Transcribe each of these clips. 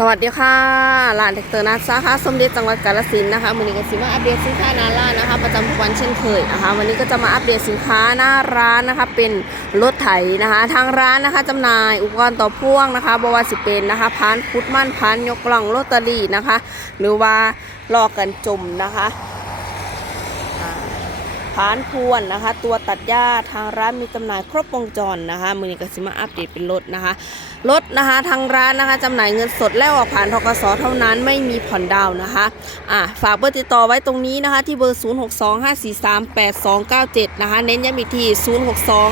สวัสดีค่ะร้านเด็กเตอร์นัทสาขาสมเด็จจังหวัดกาฬสินธุ์นะคะวันนี้ก็สิมาอัปเดตสินค้าหน้าร้านนะคะ ประจำทุกวันเช่นเคยนะคะวันนี้ก็จะมาอัปเดตสินค้าหน้าร้านนะคะ เป็นรถไถนะคะ ทางร้านนะคะจำหน่ายอุปกรณ์ต่อพ่วงนะคะบวาสิเป็นนะคะพานพุทธมั่นพานยกกล่องโรตารี่นะคะ หรือว่าลอกกันจุ่มนะคะ พานพวนนะคะ ตัวตัดหญ้าทางร้านมีจำหน่ายครบวงจรนะคะมือนี้ก็สิมาอัปเดตเป็นรถนะคะรถนะคะทางร้านนะคะจำหน่ายเงินสดแลกออกผ่านทกสเท่านั้นไม่มีผ่อนดาวนะคะอะฝากเบอร์ติดต่อไว้ตรงนี้นะคะ ที่เบอร์ 0625438297 นะคะ เน้นย้ำอีกที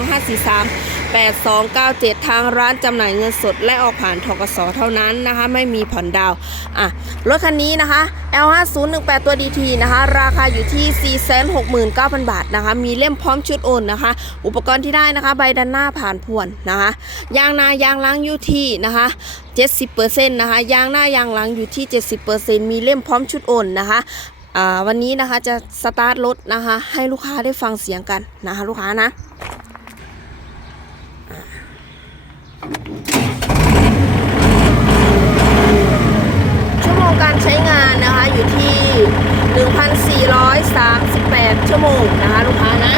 062543 8297 ทางร้านจำหน่ายเงินสดและออกผ่านทกสเท่านั้นนะคะ ไม่มีผ่อนดาวอะรถคันนี้นะคะ L5018 ตัว DT นะคะ ราคาอยู่ที่ 469,000 บาทนะคะ มีเล่มพร้อมชุดโอนนะคะ อุปกรณ์ที่ได้นะคะ ใบด้านหน้าผ่านพวนนะคะ ยางนายางล้างยูทีนะคะ70%นะคะยางหน้ายางหลังอยู่ที่ 70%มีเล่มพร้อมชุดโอนนะคะวันนี้นะคะจะสตาร์ทรถนะคะ ให้ลูกค้าได้ฟังเสียงกันนะคะลูกค้านะชั่วโมงการใช้งานนะคะอยู่ที่ 1,438 ชั่วโมงนะคะลูกค้านะ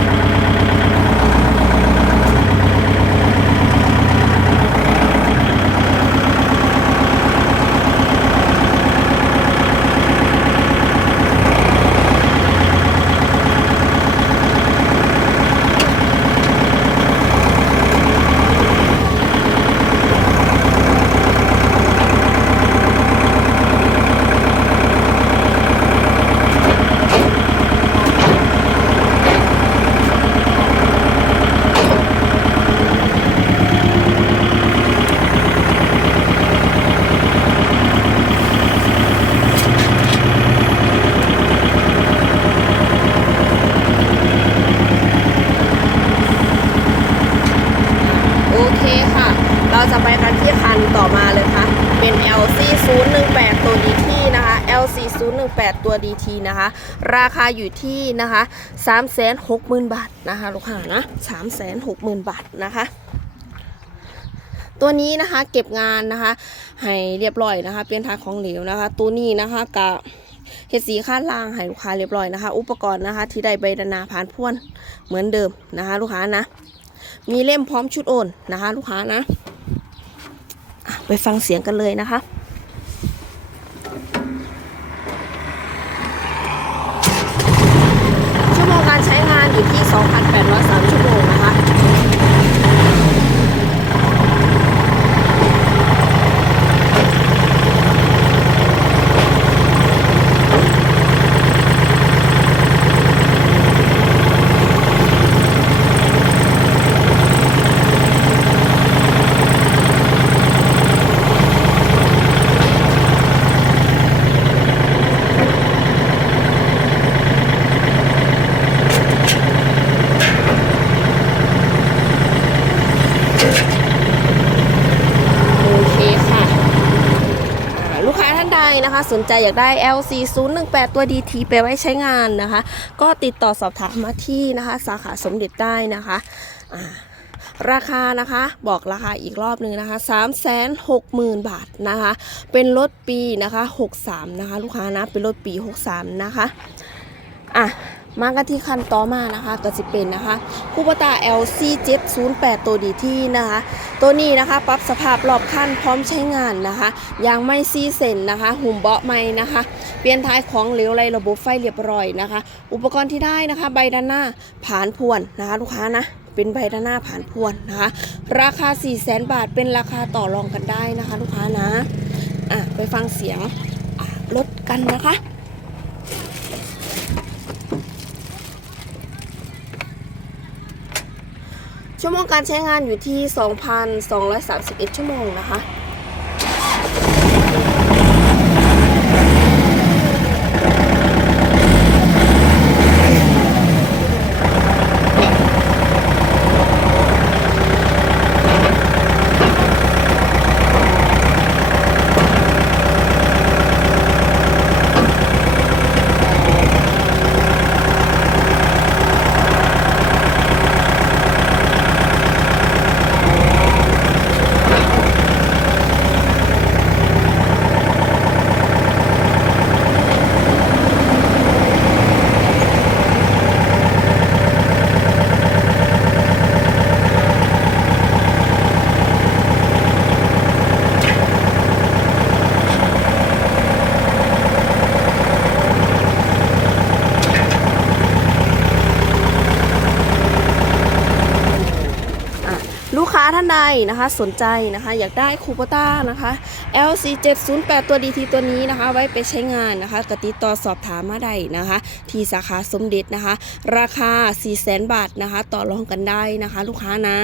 โอเคค่ะ เรา จะไปกันที่คันต่อมาเลยค่ะ เป็น LC 0 1 8ตัว DT นะคะ LC 0 1 8ตัว DT นะคะ ราคาอยู่ที่นะคะ360,000 บาทนะคะลูกค้านะ360,000 บาทนะคะตัวนี้นะคะเก็บงานนะคะให้เรียบร้อยนะคะ เป็นทางของเหลวนะคะ ตัวนี้นะคะกับเฮ็ดสีข้างล่างให้ลูกค้าเรียบร้อยนะคะ อุปกรณ์นะคะ ที่ได้ใบดานาผ่านพ่วนเหมือนเดิมนะคะ ลูกค้านะ มีเล่มพร้อมชุดโอนนะคะ ลูกค้านะ ไปฟังเสียงกันเลยนะคะชั่วโมงการใช้งานอยู่ที่ 2,803 ชั่วโมงนะคะ โอเคค่ะอ่าลูกค้าท่าสนใจอยากได้ LC 0 1 8ตัว DT ไปไว้ใช้งานนะคะ ก็ติดต่อสอบถามมาที่นะคะ สาขาสมเด็จได้นะคะราคานะคะบอกราคาอีกรอบหนึ่งนะคะ 3 6 0 0 0 0 บาทนะคะ เป็นรถปีนะคะ 63 นะคะ ลูกค้านะ เป็นรถปี 63 นะคะ อะ มากันที่คันต่อมานะคะก็จะเป็นนะคะคูปตา LC 708 ตัวดีที่นะคะ ตัวนี้นะคะปรับสภาพรอบคันพร้อมใช้งานนะคะยางไม่ซีเซนนะคะ หุ่มเบาะไม่นะคะ เปลี่ยนท้ายของเหลวไรระบบไฟเรียบร้อยนะคะ อุปกรณ์ที่ได้นะคะ ใบด้านหน้าผ่านพวนนะคะลูกค้านะเป็นใบด้านหน้าผ่านพวนนะคะ ราคา 4 0 0 0 0 0บาทเป็นราคาต่อรองกันได้นะคะ ลูกค้านะอะไปฟังเสียงรถกันนะคะ ชั่วโมงการใช้งานอยู่ที่ 2,231 ชั่วโมงนะคะ ลูกค้าท่านใดนะคะสนใจนะคะ อยากได้คูปต้านะคะ LC 708ตัว DT ตัวนี้นะคะ ไว้ไปใช้งานนะคะกติดต่อสอบถามมาได้นะคะ ที่สาขาสมเด็จนะคะ ราคา 400,000 บาทนะคะ ต่อรองกันได้นะคะ ลูกค้านะ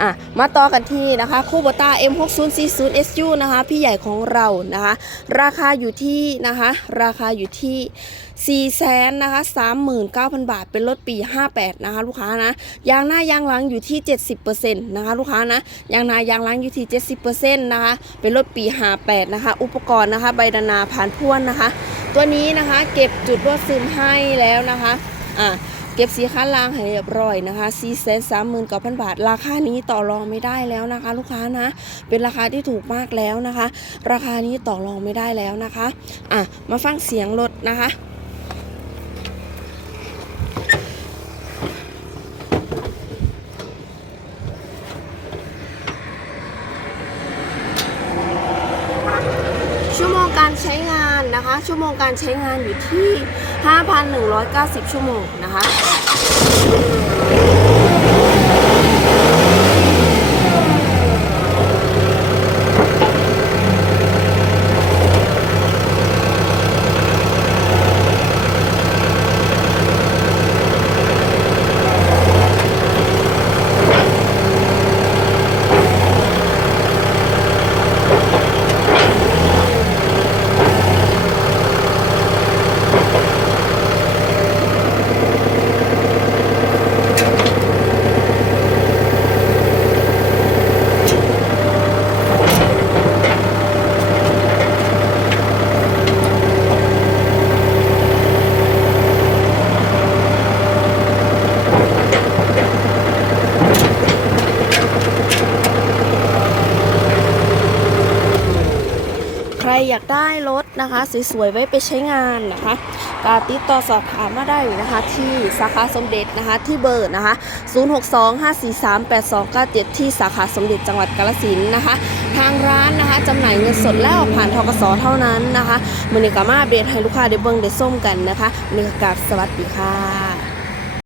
อะมาต่อกันที่นะคะคูโบต้า M6040 SU นะคะ พี่ใหญ่ของเรานะคะ ราคาอยู่ที่นะคะ ราคาอยู่ที่ 4 แสนนะคะ 39,000 บาท เป็นรถปี 58 นะคะ ลูกค้านะ ยางหน้ายางหลังอยู่ที่ 70%นะคะ ลูกค้านะ ยางหน้ายางหลังอยู่ที่ 70%นะคะ เป็นรถปี 58 นะคะ อุปกรณ์นะคะ ใบดานาผ่านพ่วนนะคะ ตัวนี้นะคะ เก็บจุดรั่วซึมให้แล้วนะคะ อะ เก็บสีค้านลางให้เรียบร้อยนะคะ4 3 9 0 0 0บาท ราคานี้ต่อรองไม่ได้แล้วนะคะ ลูกค้านะ เป็นราคาที่ถูกมากแล้วนะคะ ราคานี้ต่อรองไม่ได้แล้วนะคะ อะ มาฟังเสียงรถนะคะชั่วโมงการใช้งานนะคะ ชั่วโมงการใช้งานอยู่ที่ 5,190 ชั่วโมงนะคะ Thank you. นะคะสวยๆไว้ไปใช้งานนะคะก็ติดต่อสอบถามมาได้นะคะ ที่สาขาสมเด็จนะคะที่เบอร์นะคะ 0625438297 ที่สาขาสมเด็จจังหวัดกาลสินนะคะ ทางร้านนะคะจำหน่ายเงินสดและออกผ่านทกสเท่านั้นนะคะมือนิกามาเบรดให้ลูกค้าได้เบิ่งได้ส้มกันนะคะมือนิกาบสวัสดีค่ะ